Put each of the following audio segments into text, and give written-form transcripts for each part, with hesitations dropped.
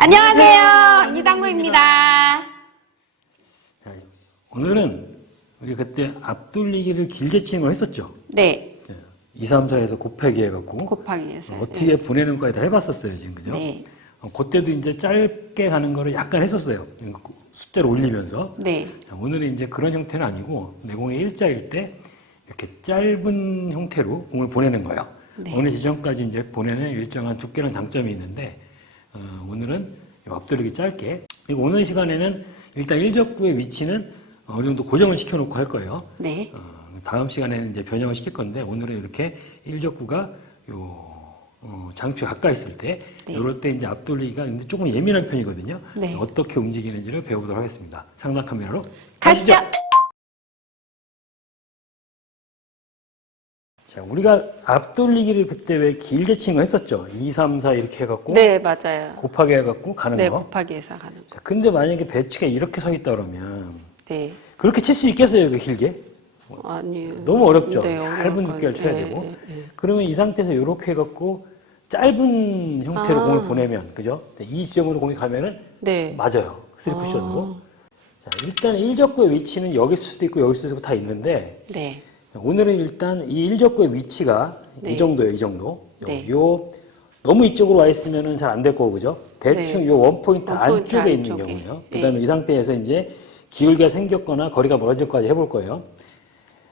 안녕하세요. 언니 당구입니다. 자, 오늘은 우리 그때 앞돌리기를 길게 치는 걸 했었죠. 네. 2, 3, 4에서 곱하기 해갖고 곱하기 해서. 어떻게 보내는 거에 다 해봤었어요 지금, 그죠? 네. 그때도 이제 짧게 가는 거를 약간 했었어요. 숫자를 올리면서. 네. 자, 오늘은 이제 그런 형태는 아니고 내공의 일자일 때 이렇게 짧은 형태로 공을 보내는 거예요. 네. 어느 지점까지 이제 보내는 일정한 두께는 장점이 있는데 오늘은 이 앞돌리기 짧게. 그리고 오늘 시간에는 일단 일적구의 위치는 어느 정도 고정을 시켜놓고 할 거예요. 네. 다음 시간에는 이제 변형을 시킬 건데 오늘은 이렇게 일적구가 장추 가까이 있을 때 네. 이럴 때 이제 앞돌리기가 조금 예민한 편이거든요. 네. 어떻게 움직이는지를 배워보도록 하겠습니다. 상단 카메라로 가시죠. 자, 우리가 앞돌리기를 그때 왜 길게 친 거 했었죠? 2, 3, 4 이렇게 해갖고 네, 맞아요. 곱하기 해갖고 가는 네, 거. 곱하기 해서 가는 거. 자, 근데 만약에 배치가 이렇게 서 있다 그러면 네. 그렇게 칠 수 있겠어요, 그 길게? 아니요. 너무 어렵죠. 네, 얇은 두께를 쳐야 네, 되고. 네, 네. 그러면 이 상태에서 이렇게 해갖고 짧은 형태로 공을 보내면, 그죠? 이 지점으로 공이 가면은 네. 맞아요. 3쿠션으로. 자, 일단 일적구의 위치는 여기 있을 수도 있고 여기 있을 수도 있고 다 있는데 네. 오늘은 일단 이 일적구의 위치가 네. 이 정도예요, 이 정도. 네. 너무 이쪽으로 와 있으면은 잘 안 될 거고, 그죠? 대충 네. 요 원포인트 원포인트 안쪽에 있는 안쪽에. 경우예요. 네. 그 다음에 이 상태에서 이제 기울기가 생겼거나 거리가 멀어질까지 해볼 거예요.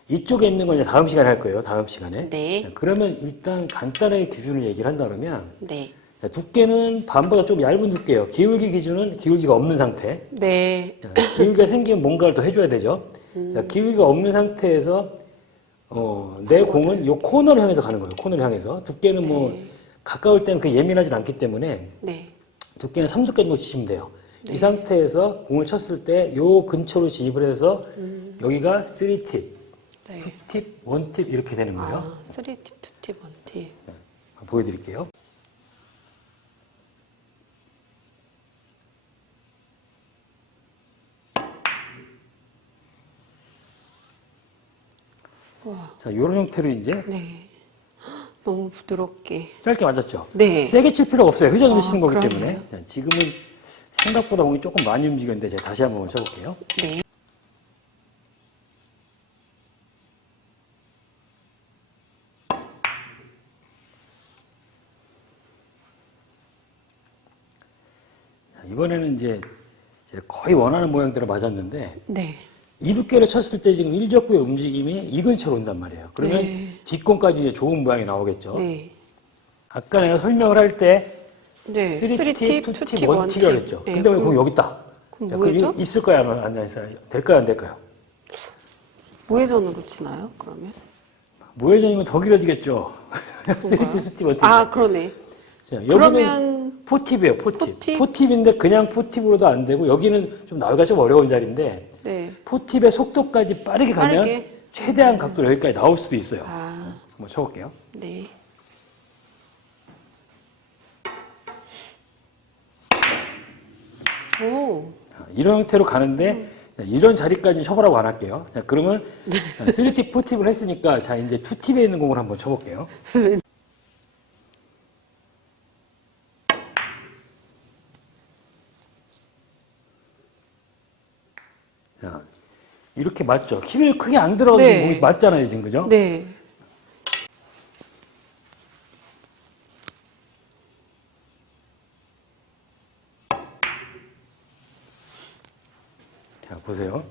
이쪽에 있는 건 이제 다음 시간에 할 거예요, 다음 시간에. 네. 자, 그러면 일단 간단하게 기준을 얘기를 한다 그러면 네. 자, 두께는 반보다 좀 얇은 두께예요. 기울기 기준은 기울기가 없는 상태. 네. 자, 기울기가 생기면 뭔가를 더 해줘야 되죠. 자, 기울기가 없는 상태에서 내 공은 요 코너를 향해서 가는 거예요. 코너를 향해서. 두께는 뭐 가까울 때는 그게 예민하지 않기 때문에 네. 두께는 3두께 정도 치시면 돼요. 이 상태에서 공을 쳤을 때 요 근처로 진입을 해서 여기가 3팁, 네. 2팁, 1팁 이렇게 되는 거예요. 아, 3팁, 2팁, 1팁. 보여드릴게요. 우와. 자, 요런 형태로 이제 네. 너무 부드럽게. 짧게 맞았죠? 네. 세게 칠 필요가 없어요. 회전으로 치는 거기 그러네요. 때문에. 자, 지금은 생각보다 공이 조금 많이 움직였는데 제가 다시 한번 쳐볼게요. 네. 자, 이번에는 이제 제가 거의 원하는 모양대로 맞았는데 네. 이 두께를 쳤을 때 지금 일적구의 움직임이 이 근처로 온단 말이에요. 그러면 네. 뒷공까지 이제 좋은 모양이 나오겠죠. 네. 아까 내가 설명을 할 때 네. 3팁, 2팁, 1팁 1팁. 그랬죠. 네. 근데 왜 공이 여기 있다? 그럼 자, 뭐죠? 있을까요? 안 있을까요? 될까요? 안 될까요? 무회전으로 치나요, 그러면? 무회전이면 더 길어지겠죠. 3팁, 2팁, 1팁. 아, 그러네. 자, 여기는 그러면 4팁이에요, 4팁. 포팁? 4팁인데 그냥 4팁으로도 안 되고 여기는 좀 나오기가 좀 어려운 자리인데 네. 4팁의 속도까지 빠르게 가면 빠르게? 최대한 각도로 여기까지 나올 수도 있어요. 아, 한번 쳐볼게요. 네. 오. 자, 이런 형태로 가는데 이런 자리까지 쳐보라고 안 할게요. 자, 그러면 3팁, 4팁을 했으니까 자 이제 2팁에 있는 공을 한번 쳐볼게요. 자, 이렇게 맞죠? 힘을 크게 안 들어가도 네. 공이 맞잖아요, 지금 그죠? 네. 자, 보세요.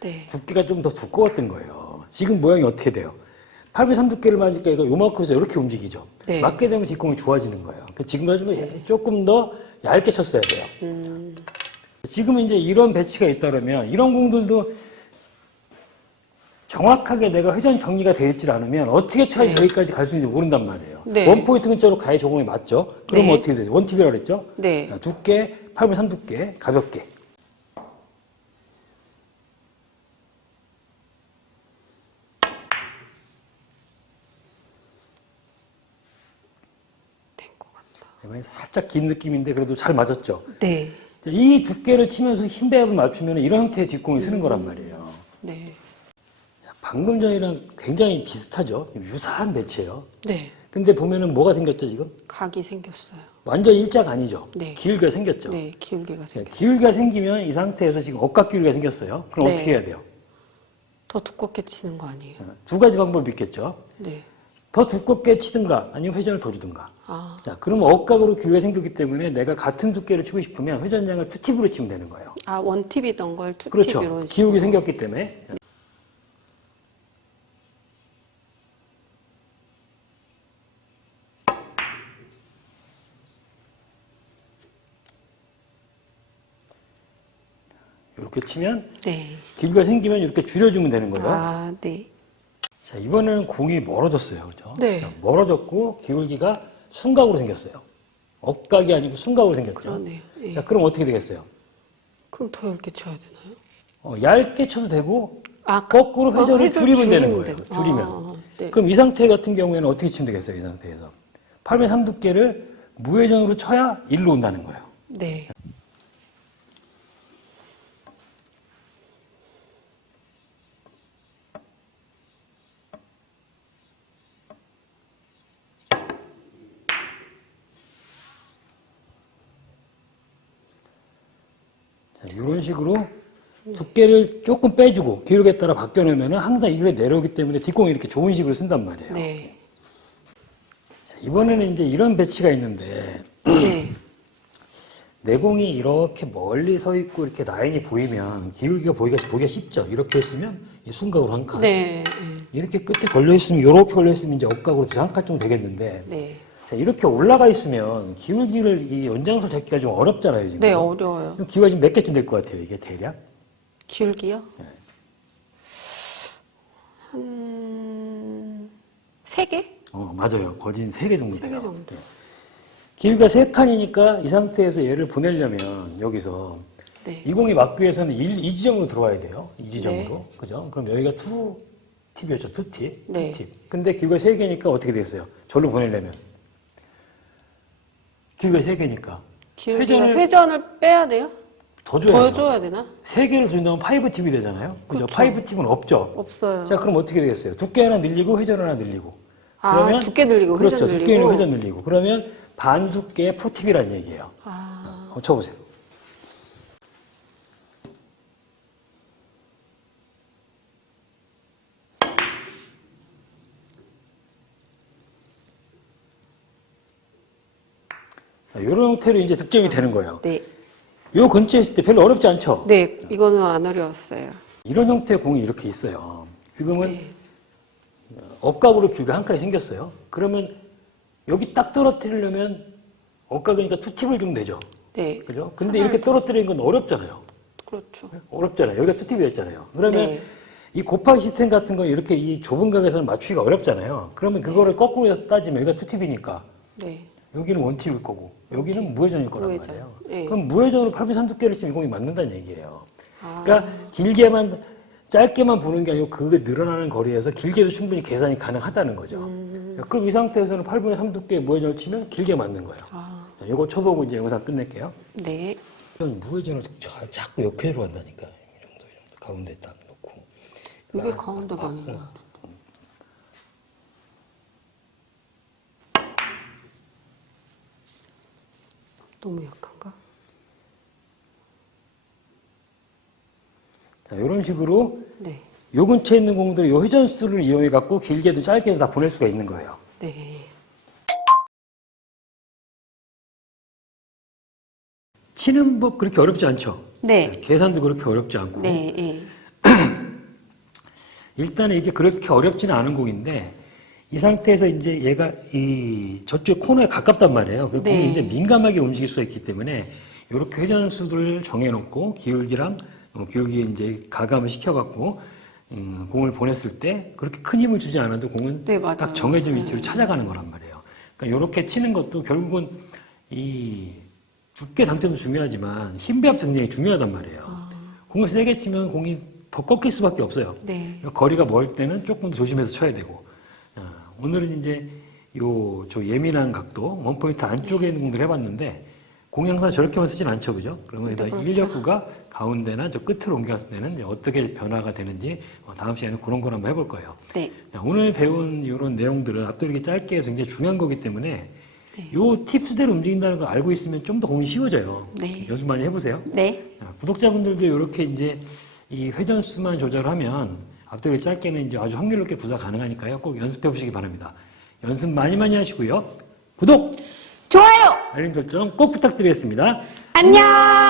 네. 두께가 좀 더 두꺼웠던 거예요. 지금 모양이 어떻게 돼요? 8분 3두께를 맞으니까 이거 요만큼에서 이렇게 움직이죠. 네. 맞게 되면 뒷공이 좋아지는 거예요. 지금보다 조금 더 얇게 쳤어야 돼요. 지금은 이제 이런 배치가 있다면 이런 공들도 정확하게 내가 회전 정리가 되어 있지 않으면 어떻게 쳐야지 여기까지 갈 수 있는지 모른단 말이에요. 네. 원포인트 근처로 가야 저공이 맞죠? 그러면 네. 어떻게 되죠? 원팁이라고 그랬죠? 네. 자, 두께 8분 3두께 가볍게. 된 것 같다. 이번에 살짝 긴 느낌인데 그래도 잘 맞았죠? 네. 자, 이 두께를 치면서 힘 배합을 맞추면 이런 형태의 뒷공이 쓰는 거란 말이에요. 네. 자, 방금 전이랑 굉장히 비슷하죠? 유사한 배치예요. 네. 근데 보면은 뭐가 생겼죠, 지금? 각이 생겼어요. 완전 일자가 아니죠. 네. 기울기가 생겼죠. 네, 기울기가 네, 생겨. 기울기가 생기면 이 상태에서 지금 억각 기울기가 생겼어요. 그럼 네. 어떻게 해야 돼요? 더 두껍게 치는 거 아니에요? 두 가지 방법이 있겠죠. 네. 더 두껍게 치든가 아니면 회전을 더 주든가. 아, 자, 그러면 억각으로 기울기가 생겼기 때문에 내가 같은 두께를 치고 싶으면 회전량을 투팁으로 치면 되는 거예요. 아 원팁이던 걸 투팁 그렇죠. 이런 기울기 식으로. 생겼기 때문에. 이렇게 치면 네. 기울기가 생기면 이렇게 줄여주면 되는 거예요. 아, 네. 자, 이번에는 공이 멀어졌어요. 그죠? 네. 자, 멀어졌고 기울기가 순각으로 생겼어요. 억각이 아니고 순각으로 생겼죠. 그러네요. 예. 자, 그럼 어떻게 되겠어요? 그럼 더 얇게 쳐야 되나요? 얇게 쳐도 되고 아, 거꾸로 회전을 회전 줄이면 되는 줄이면 거예요. 되는- 줄이면. 아, 네. 그럼 이 상태 같은 경우에는 어떻게 치면 되겠어요? 이 상태에서. 8분의 3 두께를 무회전으로 쳐야 1로 온다는 거예요. 네. 자, 이런 식으로 두께를 조금 빼주고 기울기에 따라 바뀌어놓으면 항상 이게 내려오기 때문에 뒷공이 이렇게 좋은 식으로 쓴단 말이에요. 네. 자, 이번에는 이제 이런 배치가 있는데 네. 내공이 이렇게 멀리 서 있고 이렇게 라인이 보이면 기울기가 보기가 쉽죠. 이렇게 했으면 이 순각으로 한 칸. 네. 이렇게 끝에 걸려 있으면 이렇게 걸려 있으면 이제 억각으로 한 칸 정도 되겠는데 네. 자, 이렇게 올라가 있으면 기울기를 이 연장선 잡기가 좀 어렵잖아요. 지금. 네, 어려워요. 그럼 기울기가 지금 몇 개쯤 될 것 같아요. 이게 대략. 기울기요? 네. 한 3개? 맞아요. 거진 3개 정도 세 돼요. 개 정도. 네. 길이가 3칸이니까 이 상태에서 얘를 보내려면 여기서 네. 이 공이 맞기 위해서는 이 지점으로 들어와야 돼요. 이 지점으로. 네. 그죠? 그럼 여기가 2팁이었죠. 2팁. 네. 2팁. 근데 길이가 3개니까 어떻게 되겠어요? 절로 보내려면. 길이가 3개니까. 기울기가 회전을 빼야 돼요? 더 줘야 더 돼요. 줘야 되나? 3개를 준다면 5팁이 되잖아요. 그죠? 그렇죠. 5팁은 없죠. 없어요. 자, 그럼 어떻게 되겠어요? 두께 하나 늘리고 회전 하나 늘리고. 아, 두께 늘리고 그렇죠. 회전 두께 늘리고 늘리고. 회전 늘리고. 그러면 반 두께의 4팁이라는 얘기예요. 아, 한번 쳐보세요. 이런 형태로 이제 득점이 되는 거예요. 네. 요 근처에 있을 때 별로 어렵지 않죠? 네, 이거는 안 어려웠어요. 이런 형태의 공이 이렇게 있어요. 지금은 네. 억각으로 길게 한 칸이 생겼어요. 그러면 여기 딱 떨어뜨리려면 억각이니까 2팁을 주면 되죠. 네. 그죠? 근데 이렇게 떨어뜨리는 건 어렵잖아요. 그렇죠. 어렵잖아요. 여기가 2팁이었잖아요. 그러면 네. 이 곱하기 시스템 같은 거 이렇게 이 좁은 각에서는 맞추기가 어렵잖아요. 그러면 그거를 거꾸로 해서 따지면 여기가 2팁이니까 네. 여기는 1팁일 거고 여기는 무회전일 거란 무회전. 말이에요. 네. 그럼 무회전으로 8분의 3 두께를 치면 이 공이 맞는다는 얘기예요. 아, 그러니까 길게만 짧게만 보는 게 아니고 그 늘어나는 거리에서 길게도 충분히 계산이 가능하다는 거죠. 그럼 이 상태에서는 8분의 3 두께의 무회전을 치면 길게 맞는 거예요. 아, 이거 쳐보고 이제 영상 끝낼게요. 네. 이건 무회전을 자꾸 역회로 간다니까. 이 정도 가운데 딱 놓고. 이게 가운데가 아니구나. 너무 약한가? 자, 이런 식으로 네. 요 근처에 있는 공들을 요 회전수를 이용해 갖고 길게도 짧게도 다 보낼 수가 있는 거예요. 네. 치는 법 그렇게 어렵지 않죠? 네. 계산도 그렇게 어렵지 않고. 네. 네. 일단은 이게 그렇게 어렵지는 않은 공인데 이 상태에서 이제 얘가 이 저쪽 코너에 가깝단 말이에요. 그 네. 공이 이제 민감하게 움직일 수가 있기 때문에 이렇게 회전수를 정해놓고 기울기랑 기울기에 이제 가감을 시켜갖고 공을 보냈을 때 그렇게 큰 힘을 주지 않아도 공은 네, 맞아요. 딱 정해진 위치로 찾아가는 거란 말이에요. 그러니까 이렇게 치는 것도 결국은 이 두께 당점도 중요하지만 힘 배합도 굉장히 중요하단 말이에요. 공을 세게 치면 공이 더 꺾일 수밖에 없어요. 네. 거리가 멀 때는 조금 더 조심해서 쳐야 되고. 오늘은 이제 저 예민한 각도, 원포인트 안쪽에 있는 공들을 해봤는데, 공이 항상 저렇게만 쓰진 않죠, 그죠? 그러면 네, 그렇죠. 인력구가 가운데나 저 끝으로 옮겨갔을 때는 이제 어떻게 변화가 되는지 다음 시간에 그런 걸 한번 해볼 거예요. 네. 오늘 배운 이런 내용들은 앞뒤 이렇게 짧게 해서 굉장히 중요한 거기 때문에 네. 요 팁수대로 움직인다는 걸 알고 있으면 좀 더 공이 쉬워져요. 네. 연습 많이 해보세요. 네. 구독자분들도 이렇게 이제 이 회전수만 조절하면 앞뒤를 짧게는 이제 아주 확률 높게 구사 가능하니까요. 꼭 연습해 보시기 바랍니다. 연습 많이 하시고요. 구독! 좋아요! 알림 설정 꼭 부탁드리겠습니다. 안녕!